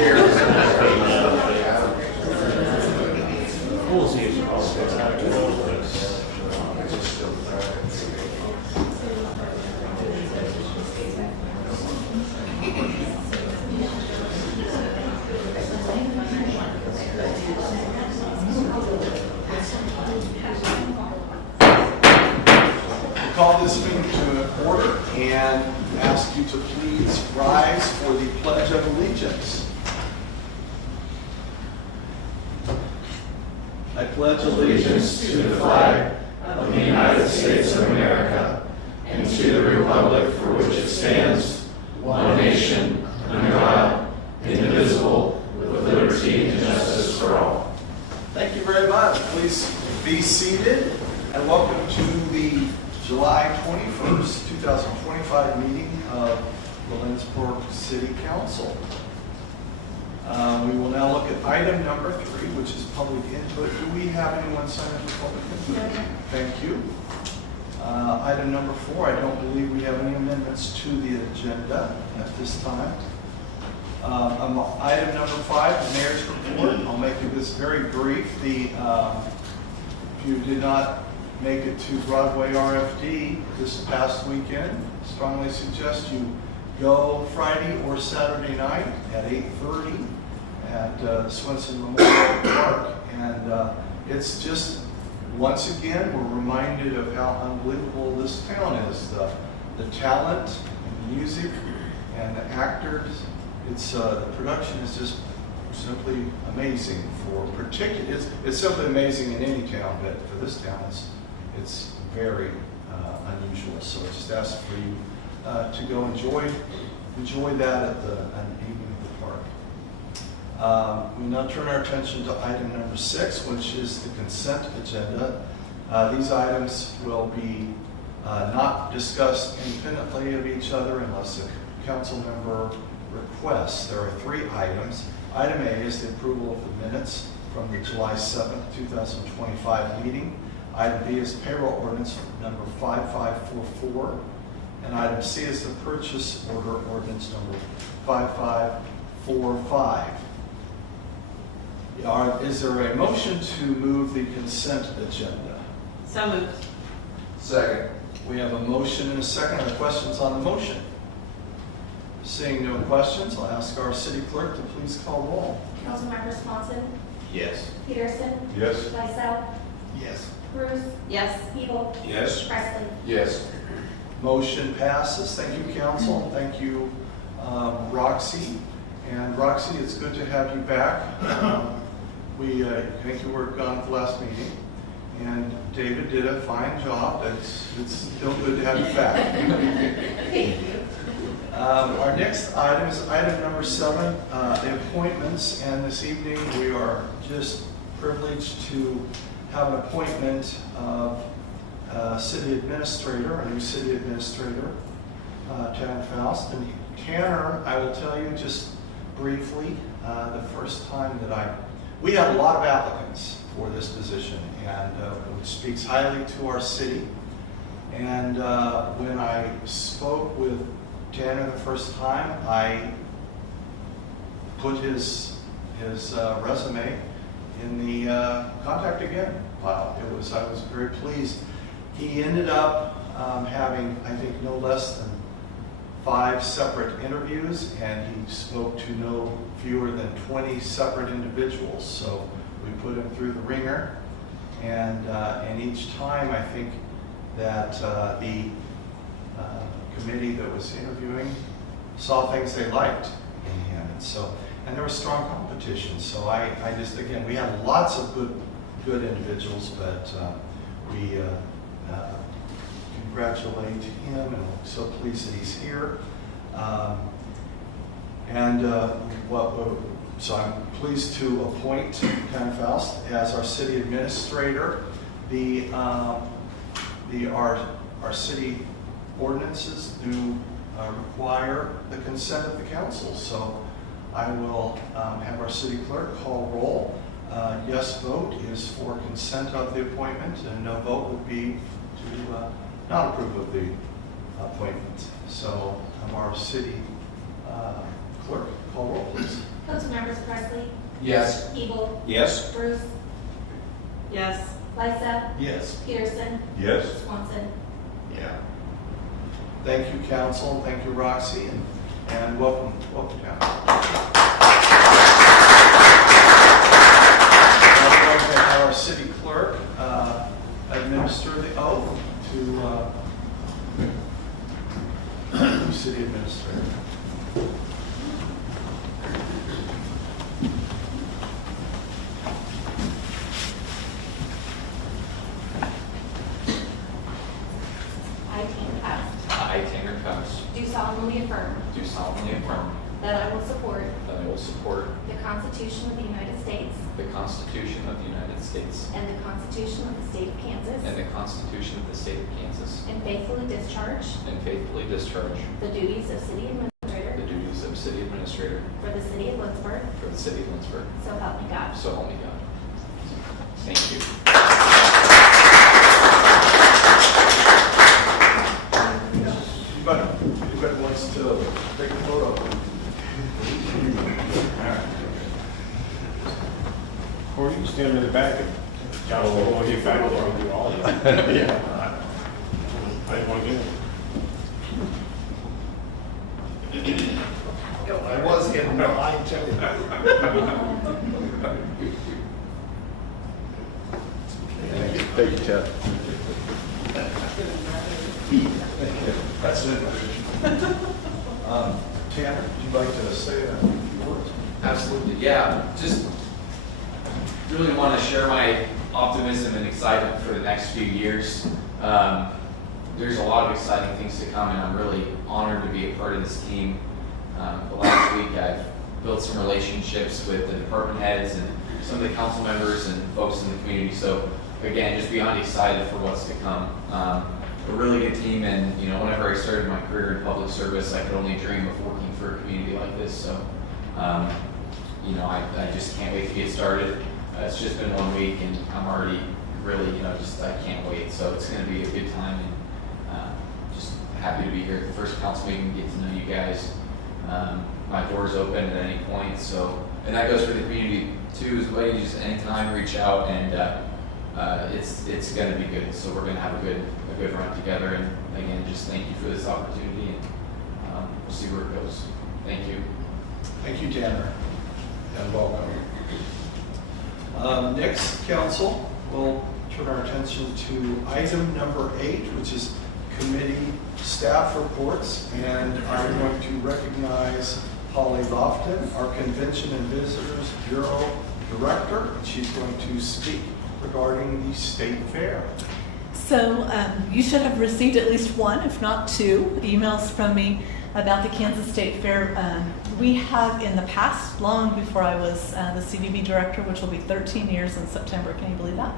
Call this meeting to order and ask you to please rise for the Pledge of Allegiance. I pledge allegiance to the flag of the United States of America and to the republic for which it stands, one nation, under God, indivisible, with liberty and justice for all. Thank you very much. Please be seated and welcome to the July 21st, 2025 meeting of the Lindsborg City Council. We will now look at item number 3, which is public input. Do we have anyone sign up for public input? No. Thank you. Item number 4, I don't believe we have any amendments to the agenda at this time. Item number 5, the mayor's report. I'll make this very brief. If you did not make it to Broadway RFD this past weekend, strongly suggest you go Friday or Saturday night at 8:30 at Swenson Memorial Park. And it's just, once again, we're reminded of how unbelievable this town is. The talent, and the music, and the actors. The production is just simply amazing. It's simply amazing in any town, but for this town, it's very unusual. So I just ask for you to go enjoy that at an evening at the park. We now turn our attention to item number 6, which is the consent agenda. These items will be not discussed independently of each other unless a council member requests. There are 3 items. Item A is the approval of the minutes from the July 7th, 2025 meeting. Item B is payroll ordinance number 5544. And item C is the purchase order ordinance number 5545. Is there a motion to move the consent agenda? So moved. Second. We have a motion and a second. Are there questions on the motion? Seeing no questions, I'll ask our city clerk to please call roll. Councilmember Swanson, Yes. Peterson, Yes. Lysell, Yes. Bruce, Yes. Evil, Yes. Presley. Yes. Motion passes. Thank you, council. Thank you, Roxy. And Roxy, it's good to have you back. We think you were gone at the last meeting. And David did a fine job. It's still good to have you back. Thank you. Our next item is item number 7, the appointments. And this evening we are just privileged to have an appointment of city administrator, a new city administrator, Tanner Faust. And Tanner, I will tell you just briefly, the first time that we had a lot of applicants for this position, and which speaks highly to our city. And when I spoke with Tanner the first time, I put his resume in the contact again file. I was very pleased. He ended up having, I think, no less than 5 separate interviews, and he spoke to no fewer than 20 separate individuals. So we put him through the ringer, and each time I think that the committee that was interviewing saw things they liked in him, and there was strong competition. So I just, again, we had lots of good individuals, but we congratulate him, and we're so pleased that he's here. So I'm pleased to appoint Tanner Faust as our city administrator. Our city ordinances do require the consent of the council. So I will have our city clerk call roll. Yes vote is for consent of the appointment, and no vote would be to not approve of the appointment. So our city clerk, call roll please. Councilmembers Presley, Yes. Hebel, Yes. Bruce, Yes. Lysa, Yes. Peterson, Yes. Swanson. Yeah. Thank you, council. Thank you, Roxy, and welcome down. Now we're going to have our city clerk administer the oath to city administrator. I, Tina Cox, I, Tanner Cox, do solemnly affirm do solemnly affirm that I will support that I will support the Constitution of the United States the Constitution of the United States and the Constitution of the State of Kansas, and the Constitution of the State of Kansas, and faithfully discharge and faithfully discharge the duties of city administrator the duties of City Administrator for the city of Lindsborg, for the City of Lindsborg. so help me God. So help me God. Thank you. Anybody wants to take a photo? Or you can stand in the back and Josh will want to get back there and do all of it. Yeah. I didn't want to do it. I was getting behind too. Thank you, Ted. That's it. Tanner, would you like to say a few words? Absolutely, yeah. Just really want to share my optimism and excitement for the next few years. There's a lot of exciting things to come, and I'm really honored to be a part of this team. The last week, I've built some relationships with the department heads and some of the council members and folks in the community. So again, just beyond excited for what's to come. A really good team, and whenever I started my career in public service, I could only dream of working for a community like this. So, I just can't wait to get started. It's just been 1 week, and I'm already really, I can't wait. So it's going to be a good time, and just happy to be here at the first council meeting, get to know you guys. My door's open at any point, and that goes for the community too as well. You just anytime reach out, and it's going to be good. So we're going to have a good run together. And again, just thank you for this opportunity, and we'll see where it goes. Thank you. Thank you, Tanner, and welcome. Next, council, we'll turn our attention to item number 8, which is committee staff reports, and I'm going to recognize Holly Lofton, our Convention and Visitors Bureau Director, and she's going to speak regarding the state fair. So you should have received at least one, if not 2, emails from me about the Kansas State Fair. We have in the past, long before I was the CVB director, which will be 13 years in September, can you believe that?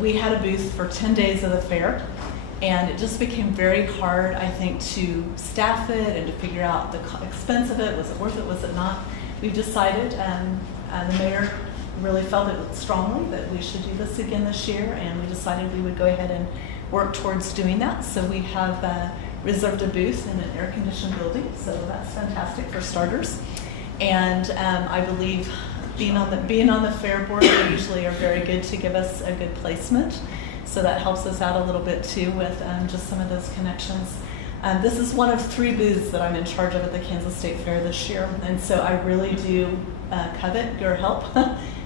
We had a booth for 10 days of the fair, and it just became very hard, I think, to staff it and to figure out the expense of it. Was it worth it, was it not? We've decided, the mayor really felt it strongly that we should do this again this year, and we decided we would go ahead and work towards doing that. So we have reserved a booth in an air-conditioned building, so that's fantastic for starters. And I believe being on the fair board, they usually are very good to give us a good placement, so that helps us out a little bit too with just some of those connections. This is one of 3 booths that I'm in charge of at the Kansas State Fair this year, and so I really do covet your help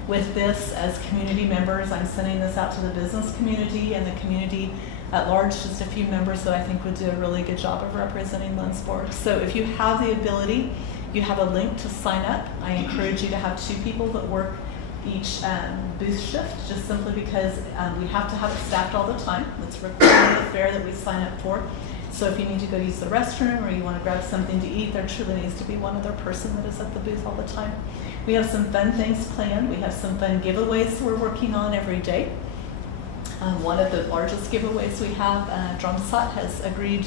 with this as community members. I'm sending this out to the business community and the community at large, just a few members that I think would do a really good job of representing Lindsborg. So if you have the ability, you have a link to sign up. I encourage you to have 2 people that work each booth shift, just simply because we have to have it staffed all the time. It's required in the fair that we sign up for. So if you need to go use the restroom or you want to grab something to eat, there truly needs to be one other person that is at the booth all the time. We have some fun things planned. We have some fun giveaways we're working on every day. One of the largest giveaways we have, Drumsot has agreed,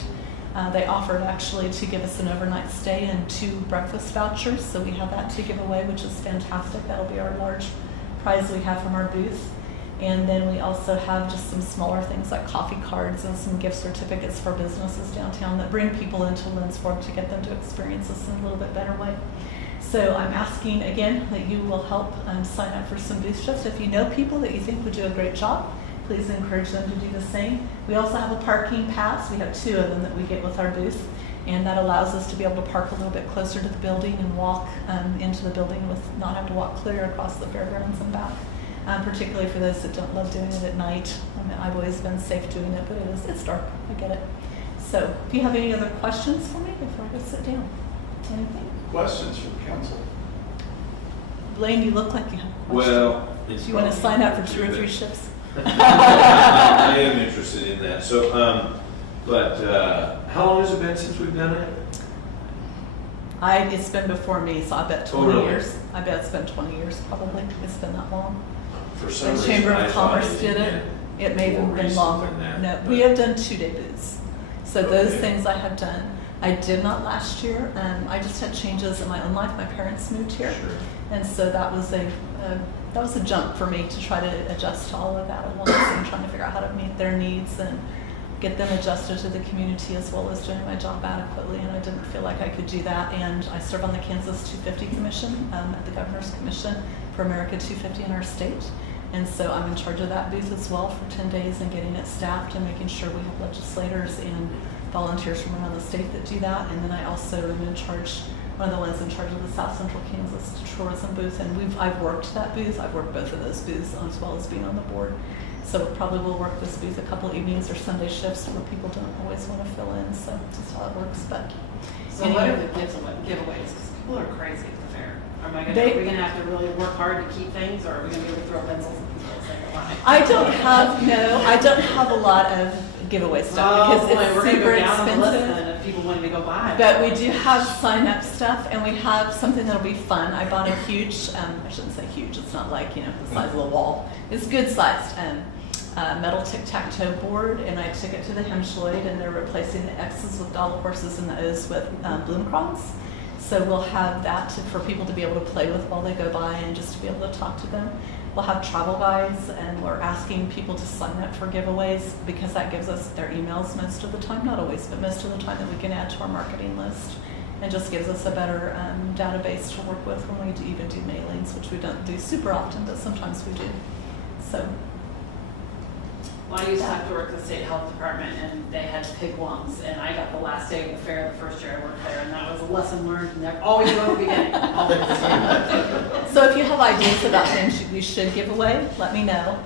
they offered actually to give us an overnight stay and 2 breakfast vouchers. So we have that to give away, which is fantastic. That'll be our large prize we have from our booth. And then we also have just some smaller things like coffee cards and some gift certificates for businesses downtown that bring people into Lindsborg to get them to experience us in a little bit better way. So I'm asking again that you will help sign up for some booth shifts. If you know people that you think would do a great job, please encourage them to do the same. We also have a parking pass. We have 2 of them that we get with our booth, and that allows us to be able to park a little bit closer to the building and walk into the building with not have to walk clear across the fairgrounds and back. Particularly for those that don't love doing it at night. I mean, I've always been safe doing it, but it's dark. I get it. So, if you have any other questions for me before I go sit down, anything? Questions from council? Blaine, you look like you have a question. Well, Do you want to sign up for 2 or 3 shifts? I am interested in that. So, how long has it been since we've done it? It's been before me, so I bet 20 Oh, really? years. I bet it's been 20 years probably. It's been that long. For some The reason, Chamber I of thought Commerce did it. It may have more been recent longer. than that, No, but- we have done 2-day booths. So those Okay. things I have done. I did not last year. I just had changes in my own life. My parents moved here. Sure. And so that was a jump for me to try to adjust to all of that at once and trying to figure out how to meet their needs and get them adjusted to the community as well as doing my job adequately. And I didn't feel like I could do that. And I serve on the Kansas 250 Commission at the Governor's Commission for America 250 in our state. And so I'm in charge of that booth as well for 10 days and getting it staffed and making sure we have legislators and volunteers from around the state that do that. And then I also am in charge, one of the ones in charge of the South Central Kansas Tourism booth. And I've worked that booth. I've worked both of those booths as well as being on the board. So we probably will work this booth a couple evenings or Sunday shifts where people don't always want to fill in. So that's how it works. But So what are the giveaways? Because people are crazy at the fair. Are we going to have to really work hard to keep things, or are we going to be able to throw pencils at people and say goodbye? I don't have a lot of giveaway stuff because boy, it's we're going to super go down on the list expensive. then if people wanted to go buy. But we do have sign-up stuff, and we have something that'll be fun. I bought a huge, I shouldn't say huge, it's not like, the size of the wall. It's good-sized metal tic-tac-toe board, and I took it to the Hemschloyd, and they're replacing the X's with dollar horses and the O's with bloom crowns. So we'll have that for people to be able to play with while they go by and just to be able to talk to them. We'll have travel guides, and we're asking people to sign up for giveaways because that gives us their emails most of the time, not always, but most of the time that we can add to our marketing list, and just gives us a better database to work with when we even do mailings, which we don't do super often, but sometimes we do. So. Well, I used to have to work at the state health department, and they had pig lungs, and I got the last day of the fair the first year I worked there, and that was a lesson learned. And they're always go to the beginning. Always. So if you have ideas about things we should give away, let me know.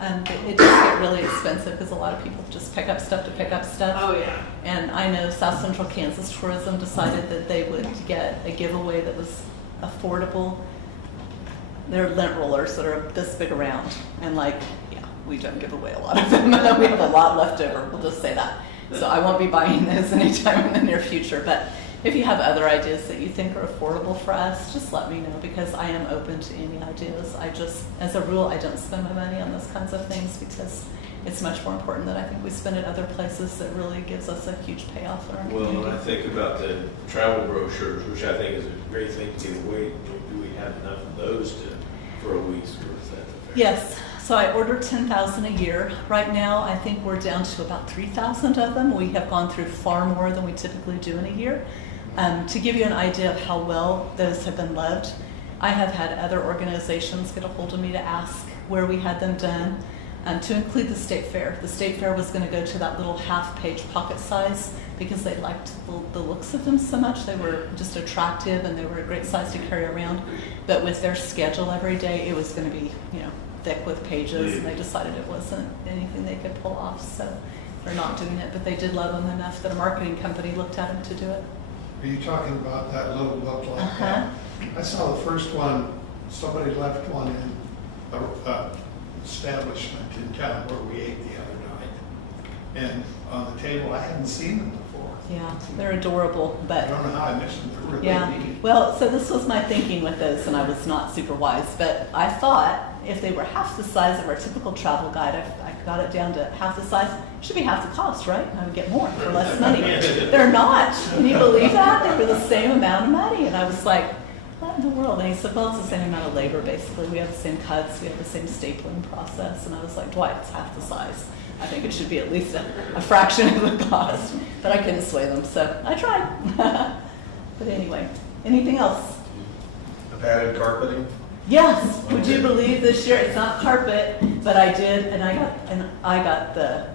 It does get really expensive because a lot of people just pick up stuff to pick up stuff. Oh yeah. And I know South Central Kansas Tourism decided that they would get a giveaway that was affordable. They're lint rollers that are this big around, and we don't give away a lot of them. We have a lot left over, we'll just say that. So I won't be buying those anytime in the near future. But if you have other ideas that you think are affordable for us, just let me know because I am open to any ideas. As a rule, I don't spend my money on those kinds of things because it's much more important that I think we spend it other places that really gives us a huge payoff in our community. Well, I think about the travel brochures, which I think is a great thing to give away. Do we have enough of those for a week's worth at the fair? Yes. So I order 10,000 a year. Right now, I think we're down to about 3,000 of them. We have gone through far more than we typically do in a year. To give you an idea of how well those have been loved, I have had other organizations get a hold of me to ask where we had them done, to include the state fair. The state fair was going to go to that little half-page pocket size because they liked the looks of them so much. They were just attractive and they were a great size to carry around. But with their schedule every day, it was going to be, thick with pages, and they decided it wasn't anything they could pull off, so they're not doing it. But they did love them enough that a marketing company looked at them to do it. Are you talking about that little book like Uh-huh. that? I saw the first one, somebody left one in a establishment in town where we ate the other night. And on the table, I hadn't seen them before. Yeah, they're adorable, I but don't know how I missed them. They're really yeah. neat. Well, so this was my thinking with those, and I was not super wise, but I thought if they were half the size of our typical travel guide, I got it down to half the size, it should be half the cost, right? And I would get more for less money. They're not. Can you believe that? They were the same amount of money. And I was like, what in the world? And he said, well, it's the same amount of labor, basically. We have the same cuts. We have the same stapling process. And I was like, Dwight, it's half the size. I think it should be at least a fraction of the cost. But I couldn't sway them, so I tried. But anyway, anything else? padded carpeting? Yes, would you believe this year, it's not carpet, but I did, and I got the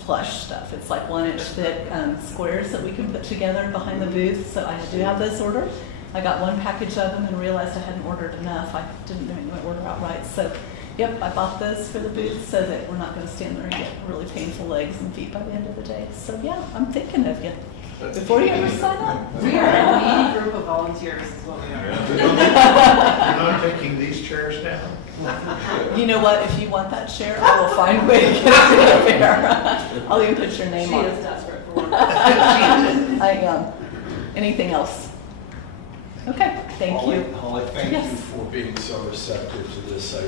plush stuff. It's like 1-inch thick squares that we can put together behind the booth, so I do have those ordered. I got one package of them and realized I hadn't ordered enough. I didn't make my order out right, so yep, I bought those for the booth so that we're not gonna stand there and get really painful legs and feet by the end of the day. So yeah, I'm thinking of you. Before you ever sign up. We are a needy group of volunteers is what we are. You're not taking these chairs down? You know what, if you want that chair, I will find a way to get it up there. I'll even put your name She on is it. desperate for work. Anything else? Okay, thank you. Holly, thank Yes. you for being so receptive to this. The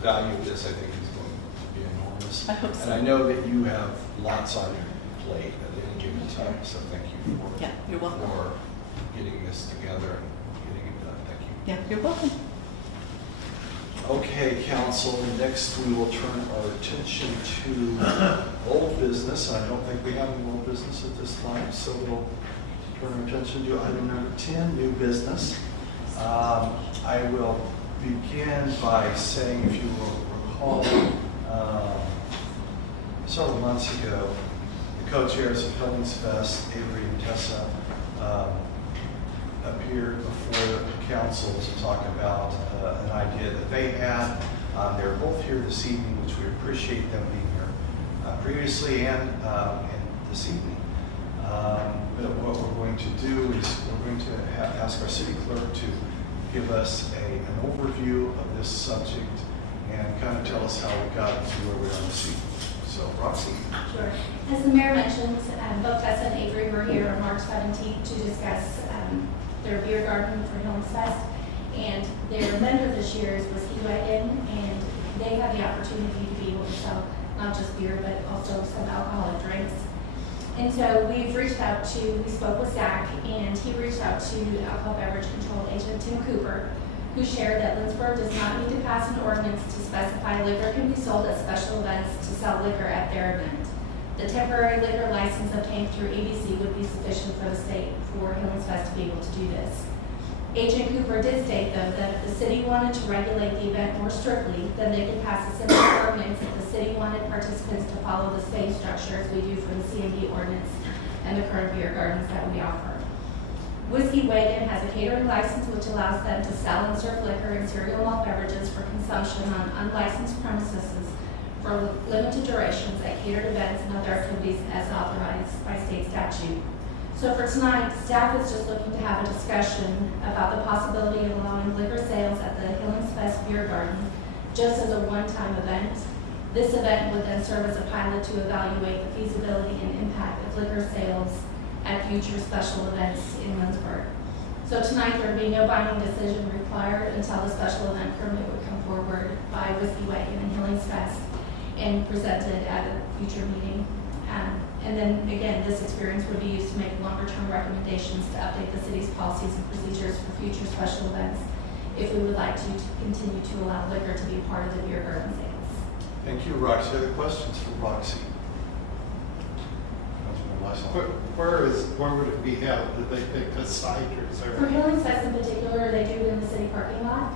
value of this, I think, is going to be enormous. I hope so. And I know that you have lots on your plate at any given time, so thank you for Yeah, you're welcome. for getting this together and getting it done. Thank you. Yeah, you're welcome. Okay, council, next we will turn our attention to old business. I don't think we have any old business at this time, so we'll turn our attention to item number 10, new business. I will begin by saying, if you will recall, several months ago, the co-chairs of Hillings Fest, Avery and Tessa, appeared before the council to talk about an idea that they had. They're both here this evening, which we appreciate them being here previously and this evening. But what we're going to do is we're going to ask our city clerk to give us an overview of this subject and kind of tell us how we got to where we are this evening. So, Roxy. Sure. As the mayor mentioned, both Tessa and Avery were here on March 17th to discuss their beer garden for Hillings Fest. And their vendor this year is Whiskey Wagon, and they have the opportunity to be able to sell not just beer, but also some alcoholic drinks. And so we spoke with Zach, and he reached out to alcohol beverage control agent Tim Cooper, who shared that Lindsborg does not need to pass an ordinance to specify liquor can be sold at special events to sell liquor at their event. The temporary liquor license obtained through ABC would be sufficient for the state for Hillings Fest to be able to do this. Agent Cooper did state, though, that if the city wanted to regulate the event more strictly, then they could pass a similar ordinance if the city wanted participants to follow the same structure as we do for the CMD ordinance and the current beer gardens that we offer. Whiskey Wagon has a catering license which allows them to sell and serve liquor and cereal malt beverages for consumption on unlicensed premises for limited durations at catered events and other activities as authorized by state statute. So for tonight, staff is just looking to have a discussion about the possibility of allowing liquor sales at the Hillings Fest Beer Garden just as a one-time event. This event would then serve as a pilot to evaluate the feasibility and impact of liquor sales at future special events in Lindsborg. So tonight, there would be no binding decision required until the special event permit would come forward by Whiskey Wagon and Hillings Fest and presented at a future meeting. And then again, this experience would be used to make longer-term recommendations to update the city's policies and procedures for future special events if we would like to continue to allow liquor to be part of the beer garden sales. Thank you, Roxy. Other questions for Roxy? Where would it be held? Did they pick a site or is For there? Hillings Fest in particular, they do it in the city parking lot.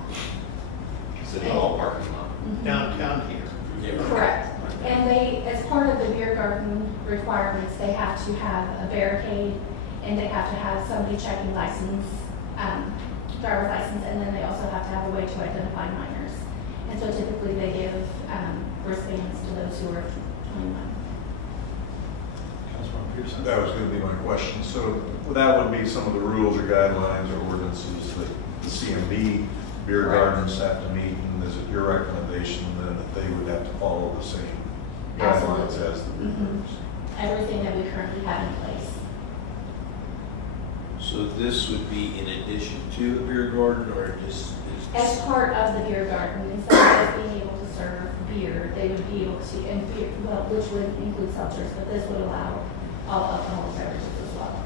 City Hall parking lot. Downtown here? Correct. And they, as part of the beer garden requirements, they have to have a barricade and they have to have somebody checking license, driver's license, and then they also have to have a way to identify minors. And so typically they give wristbands to those who are 21. Councilman Peterson? That was going to be my question. So that would be some of the rules or guidelines or ordinances that the CMB beer Correct. gardens have to meet, and is it your recommendation then that they would have to follow the same guidelines Absolutely. as the beer Mhm. gardens? Everything that we currently have in place. So this would be in addition to the beer garden, or just As part of the beer garden, instead of being able to serve beer, they would be able to, and beer, well, which would include seltzers, but this would allow all alcoholic beverages as well,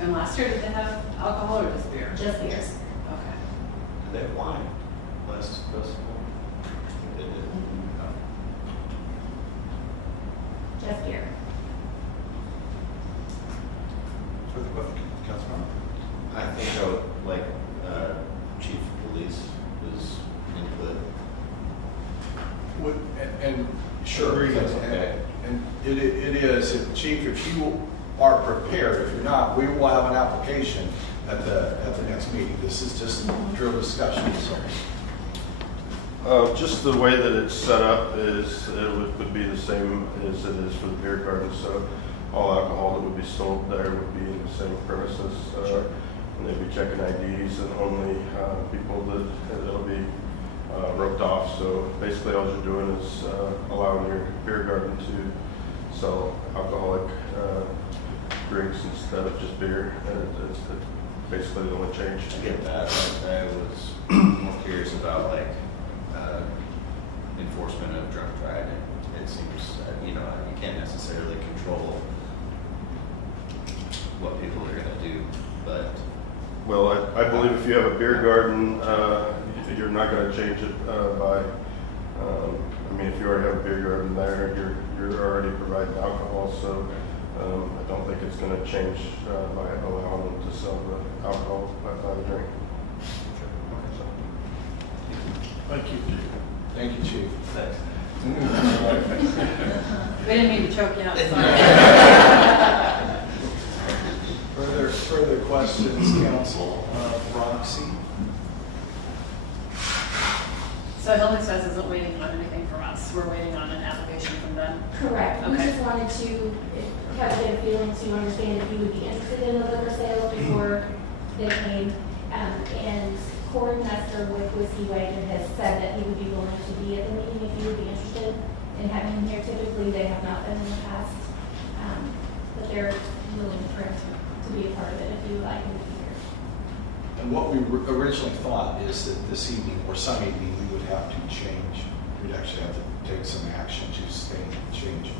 And last year, did they have alcohol or just beer? just beer. Okay. Did they have wine last festival? They did. Just beer. Further question, Councilman? I think I would like Sure. Agreed. And it is, Chief, if you are prepared, if you're not, we will have an application at the next meeting. This is just drill discussion, so. Just the way that it's set up is, would be the same as it is for the beer garden, so all alcohol that would be sold there would be in the same premises. And they'd be checking IDs and only people that it'll be roped off. So basically all you're doing is allowing your beer garden to sell alcoholic drinks instead of just beer. And it's basically the only change. I get that. I was more curious about like enforcement of drunk driving. It seems you can't necessarily control what people are going to do, but Well, I believe if you have a beer garden, you're not going to change it by, I mean, if you already have a beer garden there, you're already providing alcohol, so I don't think it's going to change by allowing them to sell the alcohol by the drink. Thank you. Thank you, Chief. thanks. We didn't mean to choke you out, sorry. Further questions, council? Roxy? So Hill Express isn't waiting on anything from us, we're waiting on an application from them. Correct. We Okay. just wanted to have a good feeling to understand if you would be interested in a liquor sale before they came. And Corey Nestor with Whiskey Wagon has said that he would be willing to be at the meeting if you would be interested in having him here. Typically, they have not been in the past, but they're willing to be a part of it if you would like him to be here. And what we originally thought is that this evening or some evening, we would have to change, we'd actually have to take some action to change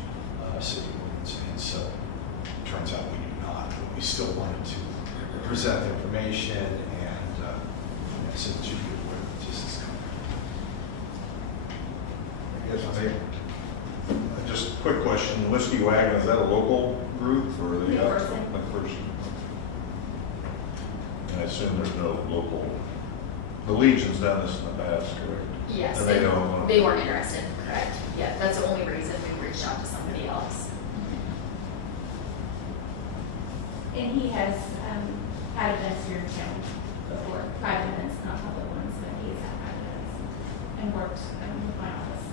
city ordinance. And so it turns out we do not, but we still wanted to present the information and so that you could aware that this is coming. I guess just a quick question, Whiskey Wagon, is that a local group or are they out? McPherson. McPherson. And I assume there's no local, the Legion's done this in the past, correct? Yes, And they don't want they weren't interested, correct. Yeah, that's the only reason we reached out to somebody else. And he has had events here in town before, private events, not public ones, but he has had private events and worked with my office.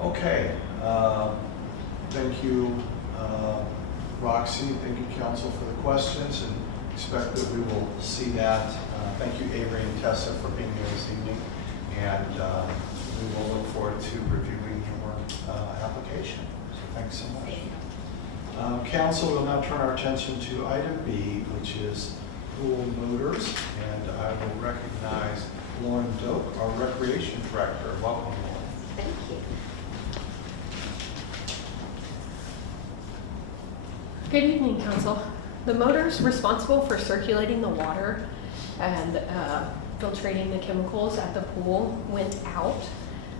Okay, thank you, Roxy, thank you, council, for the questions, and expect that we will see that. Thank you, Avery and Tessa, for being here this evening, and we will look forward to reviewing your application. So thanks so much. Council, we'll now turn our attention to item B, which is pool motors, and I will recognize Lauren Doak, our recreation director. Welcome, Lauren. Thank you. Good evening, Council. The motors responsible for circulating the water and filtrating the chemicals at the pool went out.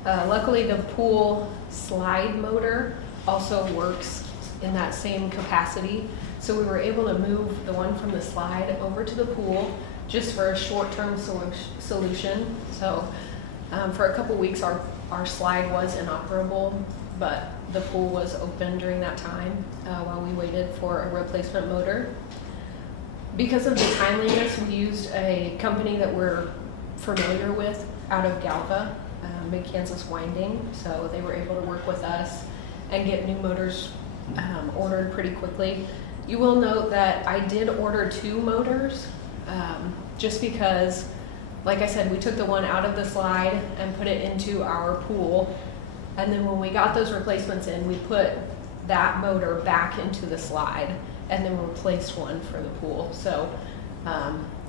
Luckily, the pool slide motor also works in that same capacity, so we were able to move the one from the slide over to the pool just for a short-term solution. So for a couple weeks, our slide was inoperable, but the pool was open during that time while we waited for a replacement motor. Because of the timeliness, we used a company that we're familiar with out of Galva, Mid-Kansas Winding, so they were able to work with us and get new motors ordered pretty quickly. You will note that I did order 2 motors just because, like I said, we took the one out of the slide and put it into our pool. And then when we got those replacements in, we put that motor back into the slide and then replaced one for the pool. So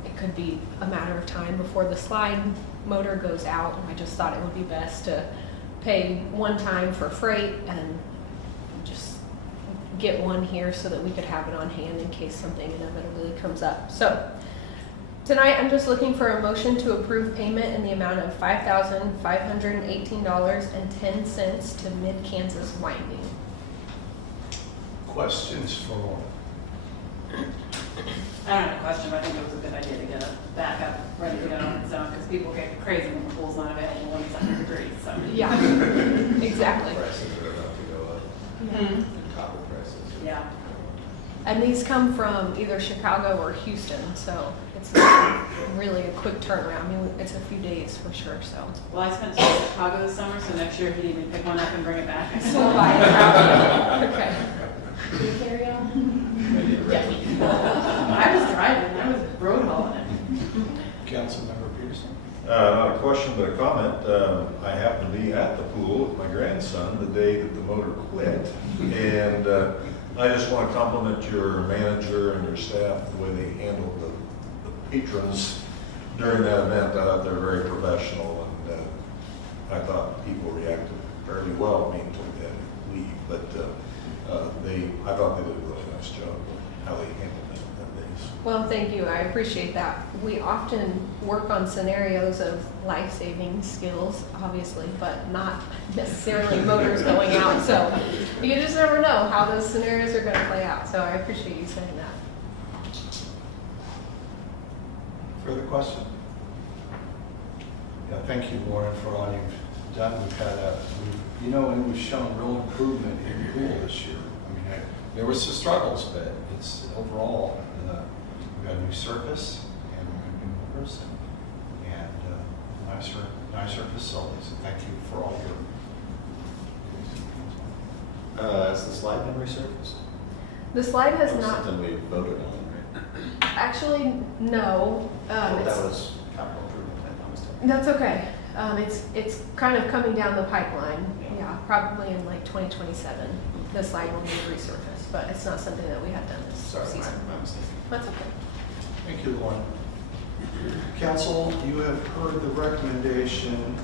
it could be a matter of time before the slide motor goes out. I just thought it would be best to pay one time for freight and just get one here so that we could have it on hand in case something inevitably comes up. So tonight, I'm just looking for a motion to approve payment in the amount of $5,518.10 to Mid-Kansas Winding. Questions for Lauren? I don't have a question, but I think it was a good idea to get a backup ready to go on its own, because people get crazy when the pool's not available when it's 100 degrees. so. Yeah, exactly. Prices are about to go up, Mhm. and copper prices. Yeah. And these come from either Chicago or Houston, so it's not really a quick turnaround. I mean, it's a few days for sure, so. Well, I spent time in Chicago this summer, so next year he'd even pick one up and bring it back. We'll buy it out. Okay. Do you carry on? Maybe a rental. I was driving, I was road hauling it. Councilmember Peterson? Not a question, but a comment. I happened to be at the pool with my grandson the day that the motor quit. And I just want to compliment your manager and your staff, the way they handled the patrons during that event. I thought they were very professional, and I thought people reacted fairly well. I mean, until they had to leave. But I thought they did a really nice job of how they handled it that day. Well, thank you. I appreciate that. We often work on scenarios of life-saving skills, obviously, but not necessarily motors going out. So you just never know how those scenarios are going to play out. So I appreciate you saying that. Further question? Yeah, thank you, Lauren, for all you've done. We've had and we've shown real improvement in the pool this year. I mean, there were some struggles, but it's overall, we've got a new surface and we've got new motors and nicer facilities. And thank you for all your. Has the slide been resurfaced? The slide has That was not, something we voted on, right? actually, no. Well, It's- that was capital improvement plan, that was. That's okay. It's kind of coming down the pipeline. Yeah, probably in like 2027, the slide will be resurfaced, but it's not something that we have done this Sorry, season. my mistake. That's okay. Thank you, Lauren. Council, you have heard the recommendation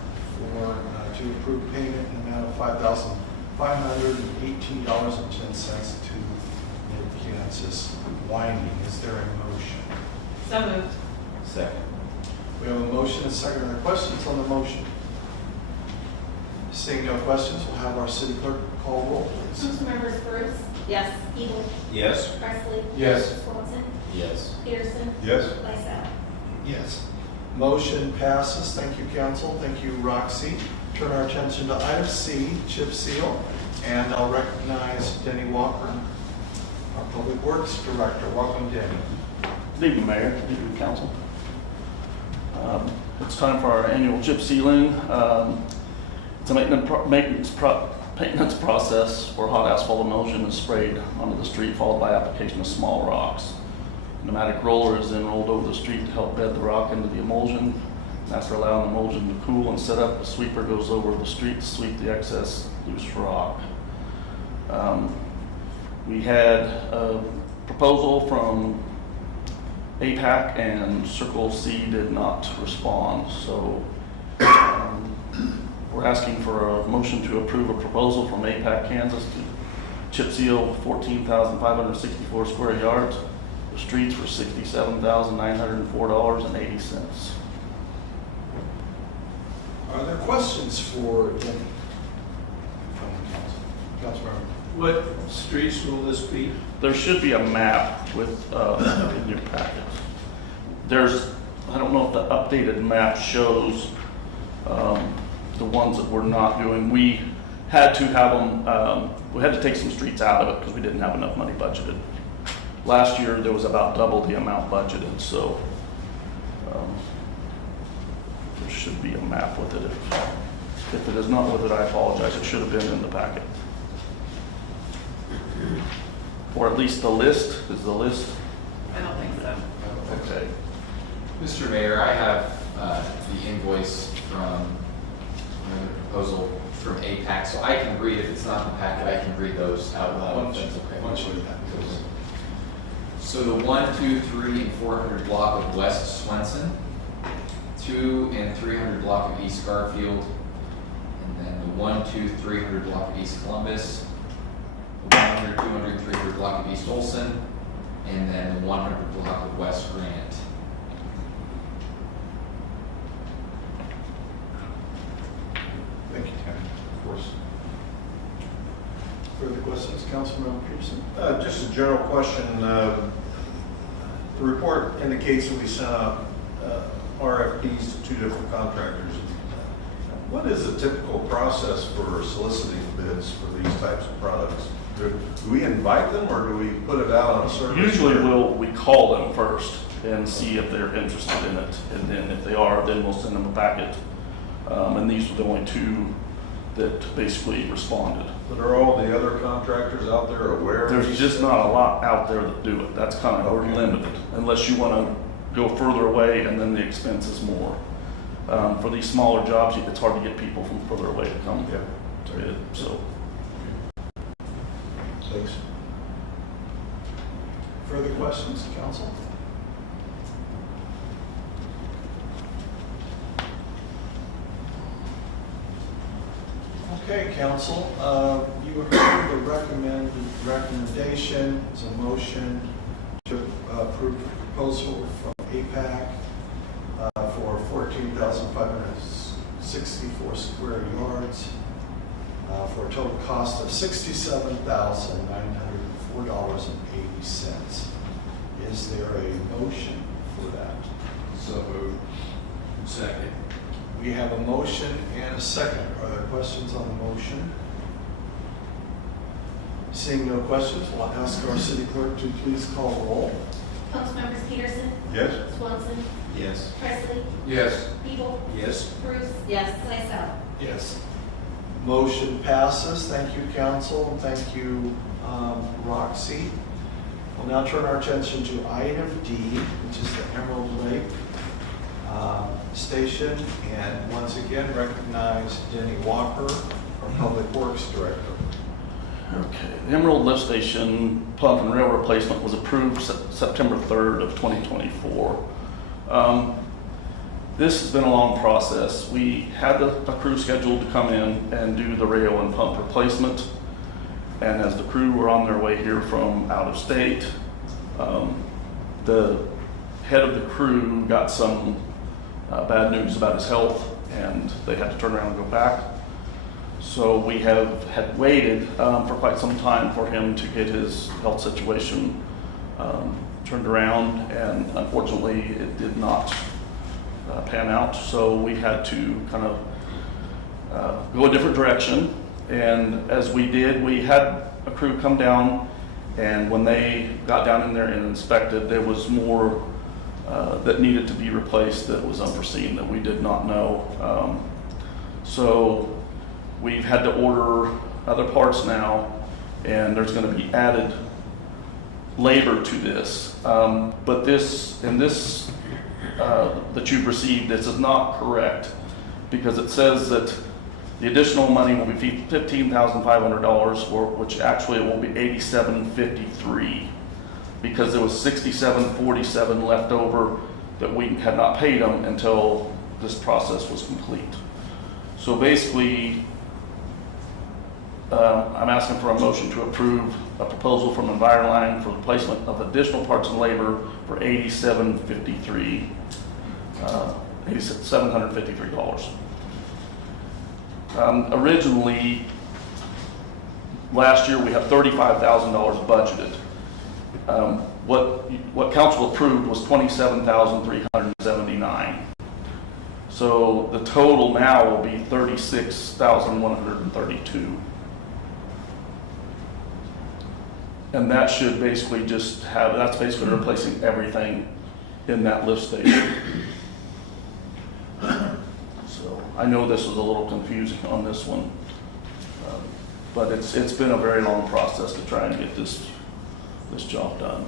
to approve payment in the amount of $5,518.10 to Mid-Kansas Winding. Is there a motion? So moved. Second. We have a motion and a second. Are there questions on the motion? Seeing no questions, we'll have our city clerk call roll, please. Councilmembers Bruce, Yes. Evil, Yes. Presley, Yes. Swanson, Yes. Peterson, Yes. Lysell. Yes. Motion passes. Thank you, council. Thank you, Roxy. Turn our attention to item C, chip seal, and I'll recognize Denny Walker, our Public Works Director. Welcome, Denny. Good evening, Mayor. Good evening, Council. It's time for our annual chip sealing. It's a maintenance process where hot asphalt emulsion is sprayed onto the street, followed by application of small rocks. A pneumatic roller is then rolled over the street to help bed the rock into the emulsion. And after allowing the emulsion to cool and set up, the sweeper goes over the street to sweep the excess loose rock. We had a proposal from APAC, and Circle C did not respond. So we're asking for a motion to approve a proposal from APAC Kansas to chip seal 14,564 square yards of streets for $67,904.80. Are there questions for Denny? From the council. Councilmember. What streets will this be? There should be a map with, in your packet. I don't know if the updated map shows the ones that we're not doing. We had to have them, we had to take some streets out of it because we didn't have enough money budgeted. Last year, there was about double the amount budgeted, so there should be a map with it. If it is not with it, I apologize. It should have been in the packet. Or at least the list. Is the list? I don't think so. Okay. Mr. Mayor, I have the invoice from the proposal from APAC, so I can read, if it's not in the packet, I can read those out loud. if that's okay. Why don't you read that, please? So the 1, 2, 3, and 400 block of West Swenson, 2 and 300 block of East Garfield, and then the 1, 2, 300 block of East Columbus, the 100, 200, 300 block of East Olson, and then the 100 block of West Grant. Thank you, Denny. Of course. Further questions, Councilmember Peterson? Just a general question. The report indicates that we sent out RFPs to 2 different contractors. What is the typical process for soliciting bids for these types of products? Do we invite them or do we put it out on a service? Usually we call them first and see if they're interested in it. And then if they are, then we'll send them a packet. And these were the only two that basically responded. But are all the other contractors out there aware of There's these just things? not a lot out there that do it. That's kind of Okay. limited, unless you want to go further away and then the expense is more. For these smaller jobs, it's hard to get people from further away to come Yeah. to it, so. Thanks. Further questions, council? Okay, council, you heard the recommendation, it's a motion to approve proposal from APAC for 14,564 square yards for a total cost of $67,904.80. Is there a motion for that? So moved. Second. We have a motion and a second. Are there questions on the motion? Seeing no questions, we'll ask our city clerk to please call roll. Councilmembers Peterson, Yes? Swanson, Yes. Presley, Yes. Peeble, Yes. Bruce. Yes. Lysell. Yes. Motion passes. Thank you, council, and thank you, Roxy. We'll now turn our attention to item D, which is the Emerald Lake Station, and once again recognize Denny Walker, our Public Works Director. Okay, the Emerald Lift Station pump and rail replacement was approved September 3rd of 2024. This has been a long process. We had a crew scheduled to come in and do the rail and pump replacement. And as the crew were on their way here from out of state, the head of the crew got some bad news about his health, and they had to turn around and go back. So we had waited for quite some time for him to get his health situation turned around, and unfortunately it did not pan out. So we had to kind of go a different direction. And as we did, we had a crew come down, and when they got down in there and inspected, there was more that needed to be replaced that was unforeseen that we did not know. So we've had to order other parts now, and there's going to be added labor to this. But this that you've received, this is not correct, because it says that the additional money will be $15,500, which actually it will be $87.53, because there was $67.47 left over that we had not paid them until this process was complete. So basically, I'm asking for a motion to approve a proposal from Enviroline for replacement of additional parts and labor for $87.53. Originally, last year we had $35,000 budgeted. What council approved was $27,379. So the total now will be $36,132. And that should basically just have, that's basically replacing everything in that lift station. So I know this was a little confusing on this one, but it's been a very long process to try and get this job done.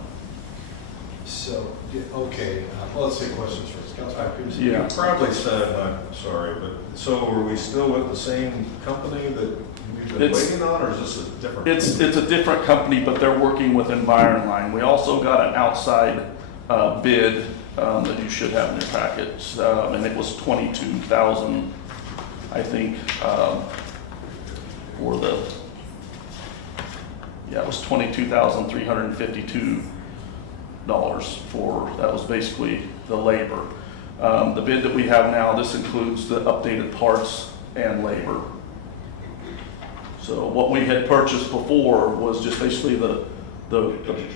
So, okay, well, let's take questions first. Councilman Peterson? Yeah. You probably said, I'm sorry, but so are we still with the same company that we've been waiting on, or is this a different? It's a different company, but they're working with Enviroline. We also got an outside bid that you should have in your packets, and it was $22,000, I think, for the, yeah, it was $22,352 for, that was basically the labor. The bid that we have now, this includes the updated parts and labor. So what we had purchased before was just basically the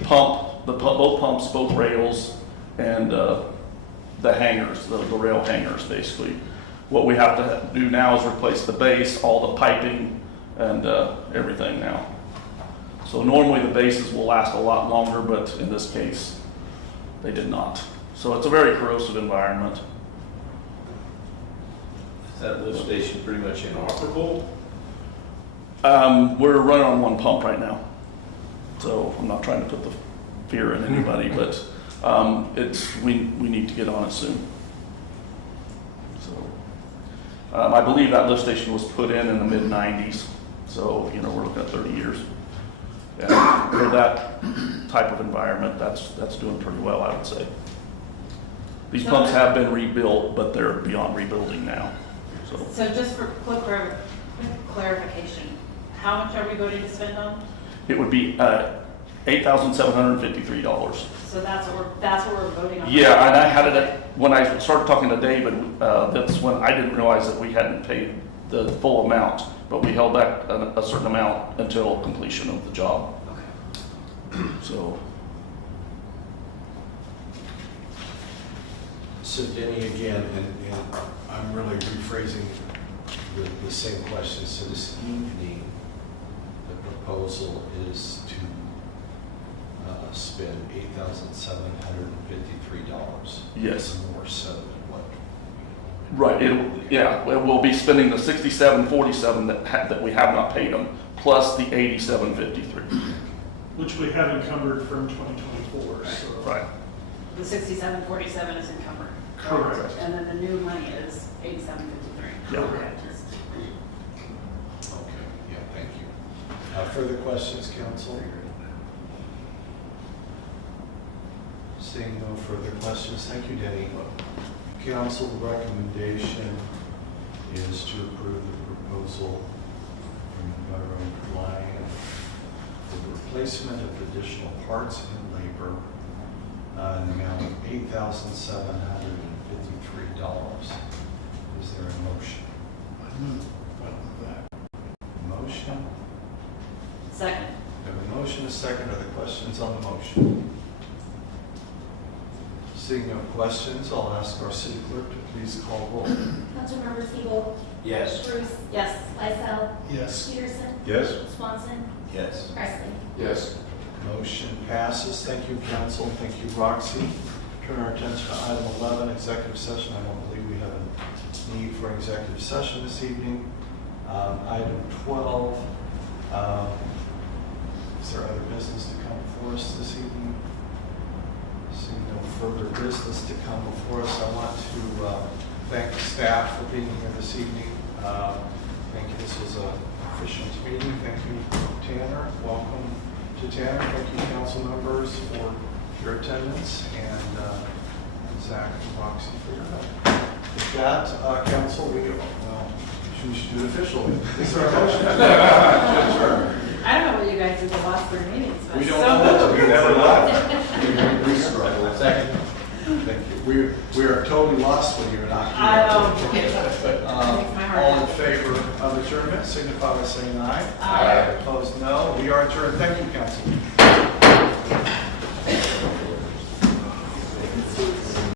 pump, both pumps, both rails, and the hangers, the rail hangers basically. What we have to do now is replace the base, all the piping, and everything now. So normally the bases will last a lot longer, but in this case, they did not. So it's a very corrosive environment. Is that lift station pretty much inoperable? We're running on one pump right now. So I'm not trying to put the fear in anybody, but we need to get on it soon. So I believe that lift station was put in the mid-90s. So, we're looking at 30 years. And for that type of environment, that's doing pretty well, I would say. These pumps have been rebuilt, but they're beyond rebuilding now. So just for quick clarification, how much are we voting to spend on? It would be $8,753. So that's what we're voting on? Yeah, and I had it when I started talking to David, that's when I didn't realize that we hadn't paid the full amount, but we held back a certain amount until completion of the job. Okay. So Denny, again, and I'm really rephrasing the same question. So this evening, the proposal is to spend $8,753. Yes. More so than what? Right. We'll be spending the $67.47 that we have not paid them, plus the $87.53. Which we have encumbered from 2024, so. Right. The 6747 is encumbered. Correct. And then the new money is 8753. Yeah. Correct. Okay, yeah, thank you. Further questions, council? Seeing no further questions, thank you, Denny. Council, the recommendation is to approve the proposal from Monroe and Klein for the replacement of additional parts and labor in the amount of $8,753. Is there a motion? I move that. Motion? Second. We have a motion, a second. Are there questions on the motion? Seeing no questions, I'll ask our city clerk to please call roll. Councilmember Siebel, Yes. Bruce, Yes. Lysell, Yes. Peterson, Yes? Swanson, Yes. Presley. Yes. Motion passes. Thank you, council. Thank you, Roxy. Turn our attention to item 11, executive session. I don't believe we have a need for an executive session this evening. Item 12, is there other business to come before us this evening? Seeing no further business to come before us, I want to thank the staff for being here this evening. Thank you. This was an efficient meeting. Thank you, Tanner. Welcome to Tanner. Thank you, council members, for your attendance, and Zach and Roxy for your help. With that, council, we should do it officially. Is there a motion? I don't know what you guys did the last 3 meetings, but We don't know that. We never left. Second. Thank you. We are totally lost when you're not here. I know. Makes my heart All in out. favor of adjournment, signify by saying aye. Aye. Opposed, no. We are adjourned. Thank you, council.